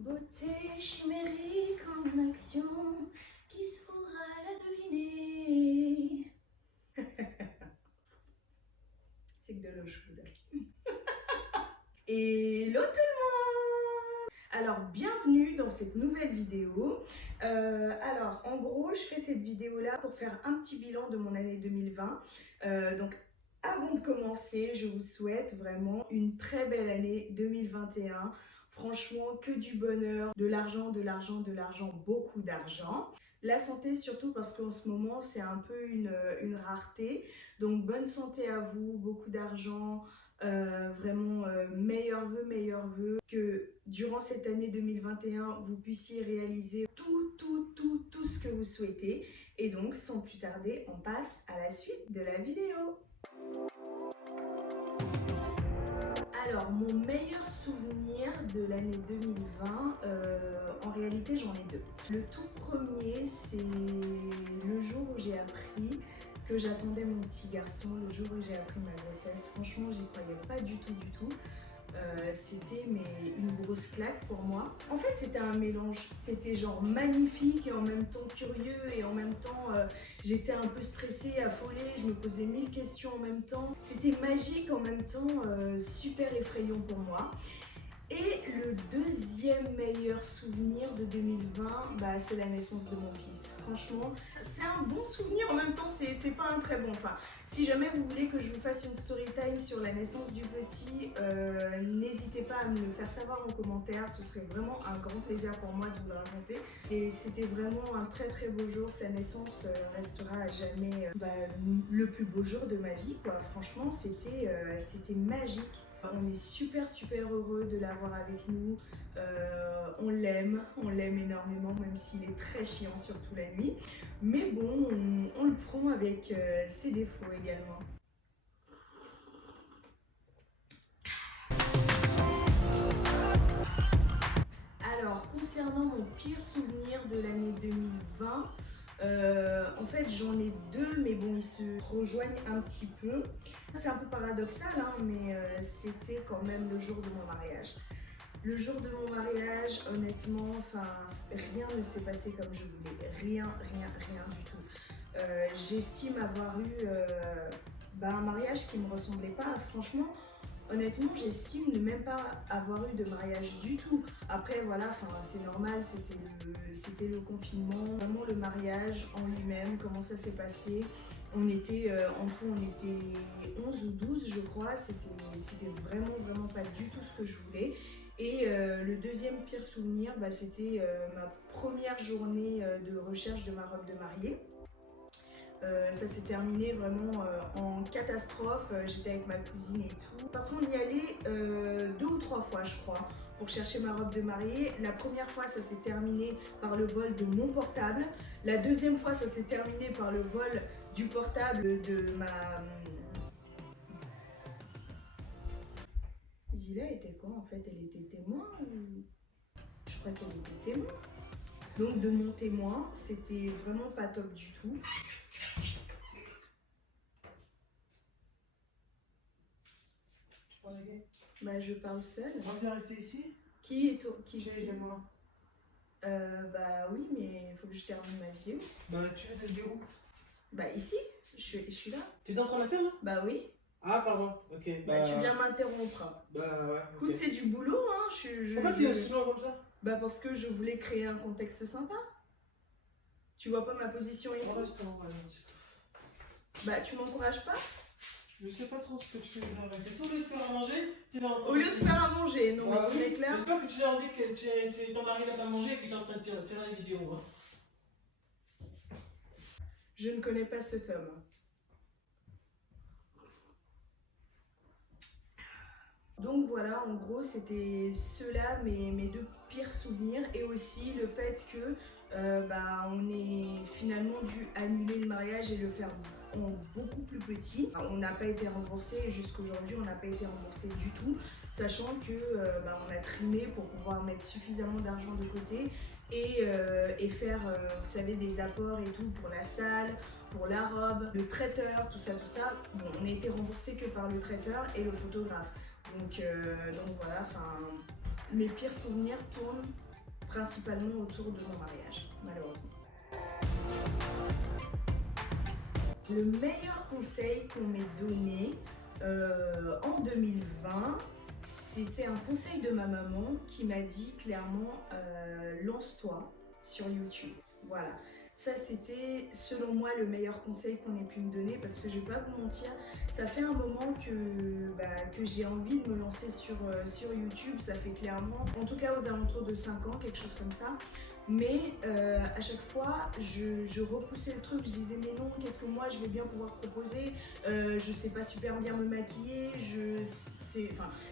Beauté chimérique en action, qui saura la deviner? C'est que de l'eau chaude. Hello tout le monde! Alors bienvenue dans cette nouvelle vidéo. Alors en gros je fais cette vidéo là pour faire un petit bilan de mon année 2020. Donc avant de commencer, je vous souhaite vraiment une très belle année 2021. Franchement, que du bonheur, de l'argent, de l'argent, de l'argent, beaucoup d'argent. La santé surtout parce qu'en ce moment c'est un peu une rareté. Donc bonne santé à vous, beaucoup d'argent, vraiment meilleurs vœux. Que durant cette année 2021, vous puissiez réaliser tout ce que vous souhaitez. Et donc sans plus tarder, on passe à la suite de la vidéo. Alors, mon meilleur souvenir de l'année 2020, en réalité j'en ai deux. Le tout premier, c'est le jour où j'ai appris que j'attendais mon petit garçon, le jour où j'ai appris ma grossesse. Franchement, j'y croyais pas du tout. C'était une grosse claque pour moi. En fait, c'était un mélange. C'était genre magnifique et en même temps curieux et en même temps j'étais un peu stressée, affolée. Je me posais 1000 questions en même temps. C'était magique en même temps, super effrayant pour moi. Et le deuxième meilleur souvenir de 2020, c'est la naissance de mon fils. Franchement, c'est un bon souvenir, en même temps c'est pas un très bon. Enfin, si jamais vous voulez que je vous fasse une story time sur la naissance du petit, n'hésitez pas à me le faire savoir en commentaire, ce serait vraiment un grand plaisir pour moi de vous le raconter. Et c'était vraiment un très beau jour, sa naissance restera à jamais le plus beau jour de ma vie, quoi. Franchement, c'était magique. On est super heureux de l'avoir avec nous, on l'aime énormément, même s'il est très chiant, surtout la nuit. Mais bon, on le prend avec ses défauts également. Alors, concernant mon pire souvenir de l'année 2020, en fait j'en ai deux, mais bon, ils se rejoignent un petit peu. C'est un peu paradoxal, hein, mais c'était quand même le jour de mon mariage. Le jour de mon mariage, honnêtement, rien ne s'est passé comme je voulais. Rien du tout. J'estime avoir eu un mariage qui ne me ressemblait pas. Franchement, honnêtement, j'estime ne même pas avoir eu de mariage du tout. Après, voilà, c'est normal, c'était le confinement. Vraiment, le mariage en lui-même, comment ça s'est passé. On était, en tout, on était 11 ou 12, je crois. C'était vraiment pas du tout ce que je voulais. Et le deuxième pire souvenir, c'était ma première journée de recherche de ma robe de mariée. Ça s'est terminé vraiment en catastrophe. J'étais avec ma cousine et tout. Parce qu'on y allait 2 ou 3 fois, je crois, pour chercher ma robe de mariée. La première fois, ça s'est terminé par le vol de mon portable. La deuxième fois, ça s'est terminé par le vol du portable de ma... Zila était quoi en fait? Elle était témoin ou... Je crois qu'elle était témoin. Donc de mon témoin, c'était vraiment pas top du tout. Je parle seule. On va bien rester ici. Qui est toi? Qui j'ai moi? Oui, mais il faut que je termine ma vidéo. Tu fais ta vidéo où? Ici, je suis là. Tu es en train de la faire là? Oui. Ah pardon, ok. Tu viens m'interrompre. Ouais. Écoute, Okay. c'est du boulot, hein. Pourquoi tu es aussi loin comme ça? Parce que je voulais créer un contexte sympa. Tu vois pas ma position et tout? Tu m'encourages pas? Je sais pas trop ce que tu fais là. Au lieu de faire à manger, Au lieu de faire à manger, non, mais c'est clair. J'espère que tu leur dis que ton mari n'a pas mangé et que tu es en train de tirer la vidéo. Hein. Je ne connais pas cet homme. Donc voilà, en gros, c'était ceux-là mes deux pires souvenirs. Et aussi le fait que on ait finalement dû annuler le mariage et le faire en beaucoup plus petit. On n'a pas été remboursé et jusqu'aujourd'hui, on n'a pas été remboursé du tout. Sachant que on a trimé pour pouvoir mettre suffisamment d'argent de côté et faire, vous savez, des apports et tout pour la salle, pour la robe, le traiteur, tout ça. Bon, on a été remboursé que par le traiteur et le photographe. Donc voilà, mes pires souvenirs tournent principalement autour de mon mariage, malheureusement. Le meilleur conseil qu'on m'ait donné en 2020, c'était un conseil de ma maman qui m'a dit clairement lance-toi sur YouTube. Voilà. Ça, c'était, selon moi, le meilleur conseil qu'on ait pu me donner parce que je vais pas vous mentir, ça fait un moment que j'ai envie de me lancer sur YouTube. Ça fait clairement, en tout cas aux alentours de 5 ans, quelque chose comme ça. Mais à chaque fois, je repoussais le truc, je disais mais non, qu'est-ce que moi je vais bien pouvoir proposer, je sais pas super bien me maquiller,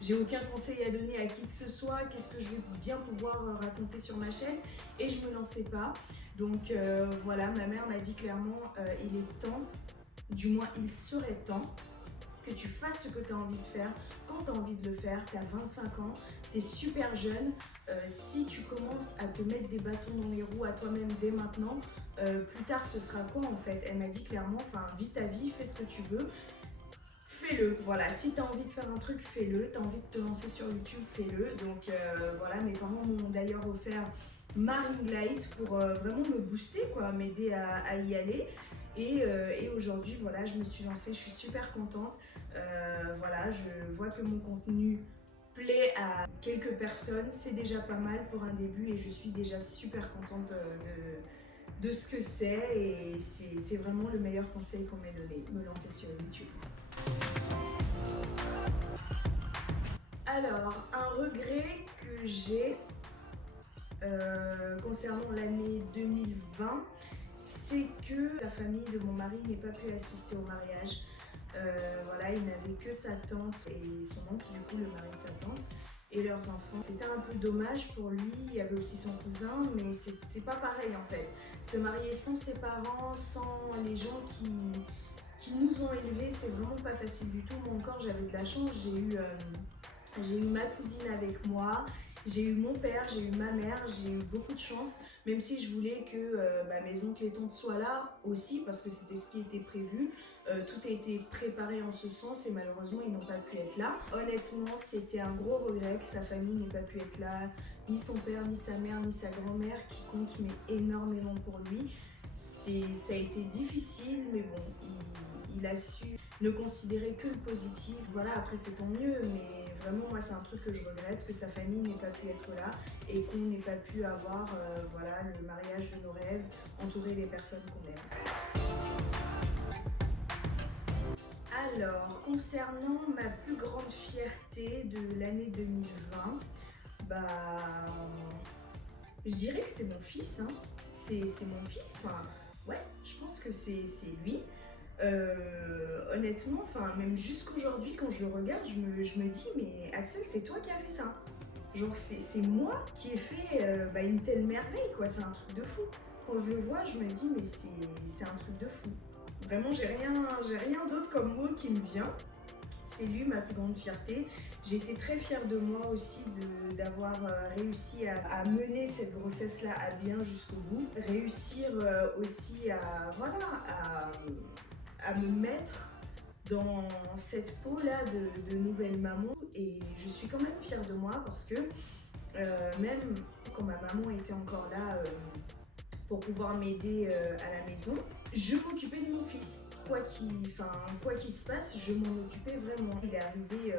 j'ai aucun conseil à donner à qui que ce soit, qu'est-ce que je vais bien pouvoir raconter sur ma chaîne et je me lançais pas. Donc voilà, ma mère m'a dit clairement il est temps, du moins il serait temps que tu fasses ce que tu as envie de faire quand tu as envie de le faire. Tu as 25 ans, tu es super jeune. Si tu commences à te mettre des bâtons dans les roues à toi-même dès maintenant, plus tard ce sera quoi en fait? Elle m'a dit clairement, vis ta vie, fais ce que tu veux. Fais-le, voilà, si tu as envie de faire un truc, fais-le. Tu as envie de te lancer sur YouTube, fais-le. Donc voilà, mes parents m'ont d'ailleurs offert ma ring light pour vraiment me booster, quoi, m'aider à y aller. Et aujourd'hui, voilà, je me suis lancée, je suis super contente. Voilà, je vois que mon contenu plaît à quelques personnes, c'est déjà pas mal pour un début et je suis déjà super contente de ce que c'est et c'est vraiment le meilleur conseil qu'on m'ait donné, me lancer sur YouTube. Alors, un regret que j'ai concernant l'année 2020, c'est que la famille de mon mari n'ait pas pu assister au mariage. Voilà, il n'avait que sa tante et son oncle, du coup le mari de sa tante, et leurs enfants. C'était un peu dommage pour lui, il y avait aussi son cousin, mais c'est pas pareil en fait. Se marier sans ses parents, sans les gens qui nous ont élevés, c'est vraiment pas facile du tout. Moi encore, j'avais de la chance, j'ai eu ma cousine avec moi, j'ai eu mon père, j'ai eu ma mère, j'ai eu beaucoup de chance, même si je voulais que mes oncles et tantes soient là aussi, parce que c'était ce qui était prévu. Tout a été préparé en ce sens et malheureusement ils n'ont pas pu être là. Honnêtement, c'était un gros regret que sa famille n'ait pas pu être là, ni son père, ni sa mère, ni sa grand-mère, qui comptent mais énormément pour lui. Ça a été difficile, mais bon, il a su ne considérer que le positif. Voilà, après c'est tant mieux, mais vraiment moi c'est un truc que je regrette, que sa famille n'ait pas pu être là et qu'on n'ait pas pu avoir voilà, le mariage de nos rêves, entourer des personnes qu'on aime. Alors, concernant ma plus grande fierté de l'année 2020, je dirais que c'est mon fils, hein. C'est mon fils, ouais, je pense que c'est lui. Honnêtement, même jusqu'aujourd'hui, quand je le regarde, je me dis, mais Axel, c'est toi qui as fait ça. Genre, c'est moi qui ai fait une telle merveille, quoi. C'est un truc de fou. Quand je le vois, je me dis, mais c'est un truc de fou. Vraiment, j'ai rien d'autre comme mot qui me vient. C'est lui, ma plus grande fierté. J'ai été très fière de moi aussi d'avoir réussi à mener cette grossesse-là à bien jusqu'au bout. Réussir aussi à me mettre dans cette peau-là de nouvelle maman. Et je suis quand même fière de moi parce que même quand ma maman était encore là pour pouvoir m'aider à la maison, je m'occupais de mon fils. Quoi qu'il se passe, je m'en occupais vraiment. Il est arrivé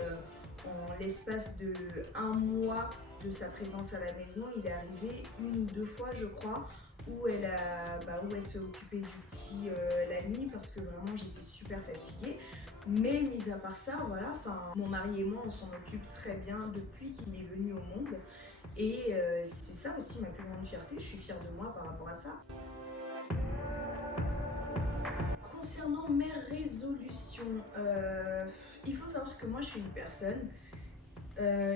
en l'espace de 1 mois de sa présence à la maison, il est arrivé 1 ou 2 fois je crois, où elle s'est occupée du petit la nuit parce que vraiment j'étais super fatiguée. Mais mis à part ça, voilà, mon mari et moi on s'en occupe très bien depuis qu'il est venu au monde. Et c'est ça aussi ma plus grande fierté, je suis fière de moi par rapport à ça. Concernant mes résolutions, il faut savoir que moi je suis une personne,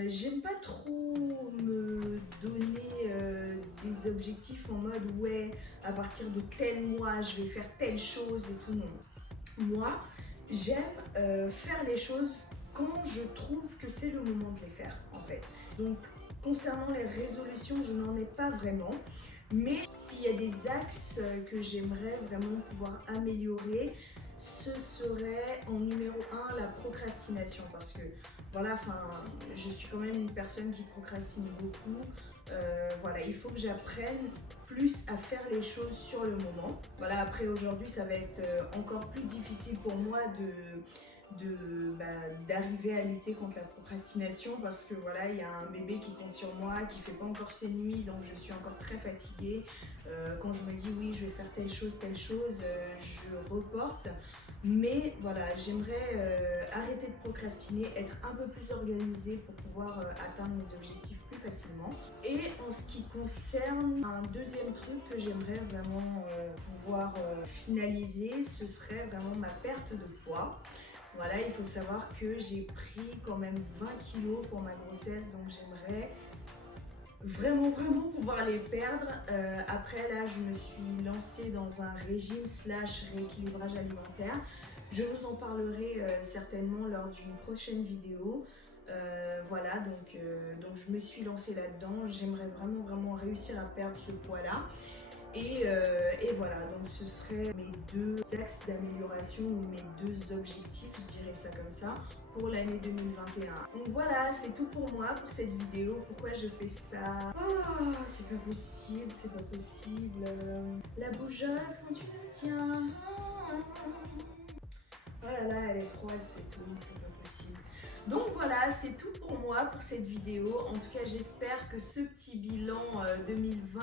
j'aime pas trop me donner des objectifs en mode ouais, à partir de tel mois je vais faire telle chose et tout, non. Moi, j'aime faire les choses quand je trouve que c'est le moment de les faire en fait. Donc concernant les résolutions, je n'en ai pas vraiment. Mais s'il y a des axes que j'aimerais vraiment pouvoir améliorer, ce serait en numéro 1 la procrastination. Parce que voilà, je suis quand même une personne qui procrastine beaucoup. Voilà, il faut que j'apprenne plus à faire les choses sur le moment. Voilà, après aujourd'hui ça va être encore plus difficile pour moi d'arriver à lutter contre la procrastination parce que voilà, il y a un bébé qui compte sur moi, qui fait pas encore ses nuits, donc je suis encore très fatiguée. Quand je me dis oui, je vais faire telle chose, je reporte. Mais voilà, j'aimerais arrêter de procrastiner, être un peu plus organisée pour pouvoir atteindre mes objectifs plus facilement. Et en ce qui concerne un deuxième truc que j'aimerais vraiment pouvoir finaliser, ce serait vraiment ma perte de poids. Voilà, il faut savoir que j'ai pris quand même 20 kilos pour ma grossesse, donc j'aimerais vraiment pouvoir les perdre. Après là, je me suis lancée dans un régime / rééquilibrage alimentaire. Je vous en parlerai certainement lors d'une prochaine vidéo. Voilà, donc je me suis lancée là-dedans. J'aimerais vraiment réussir à perdre ce poids-là. Et voilà, donc ce serait mes deux axes d'amélioration ou mes deux objectifs, je dirais ça comme ça, pour l'année 2021. Donc voilà, c'est tout pour moi pour cette vidéo. Pourquoi je fais ça? Oh, c'est pas possible, c'est pas possible. La bougeotte, quand tu me tiens. Oh là là, elle est froide, c'est tout, c'est pas possible. Donc voilà, c'est tout pour moi pour cette vidéo. En tout cas, j'espère que ce petit bilan 2020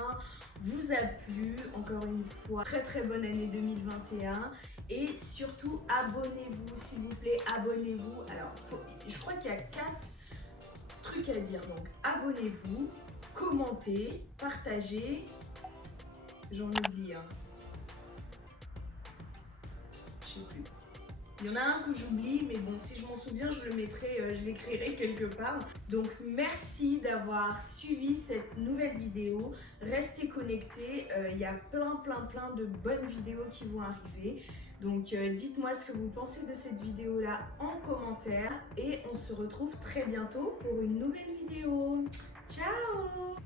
vous a plu. Encore une fois, très bonne année 2021. Et surtout, abonnez-vous, s'il vous plaît, abonnez-vous. Alors, je crois qu'il y a 4 trucs à dire. Donc, abonnez-vous, commentez, partagez. J'en oublie un. Je sais plus. Il y en a un que j'oublie, mais bon, si je m'en souviens, je le mettrai, je l'écrirai quelque part. Donc, merci d'avoir suivi cette nouvelle vidéo. Restez connectés, il y a plein de bonnes vidéos qui vont arriver. Donc, dites-moi ce que vous pensez de cette vidéo-là en commentaire. Et on se retrouve très bientôt pour une nouvelle vidéo. Ciao!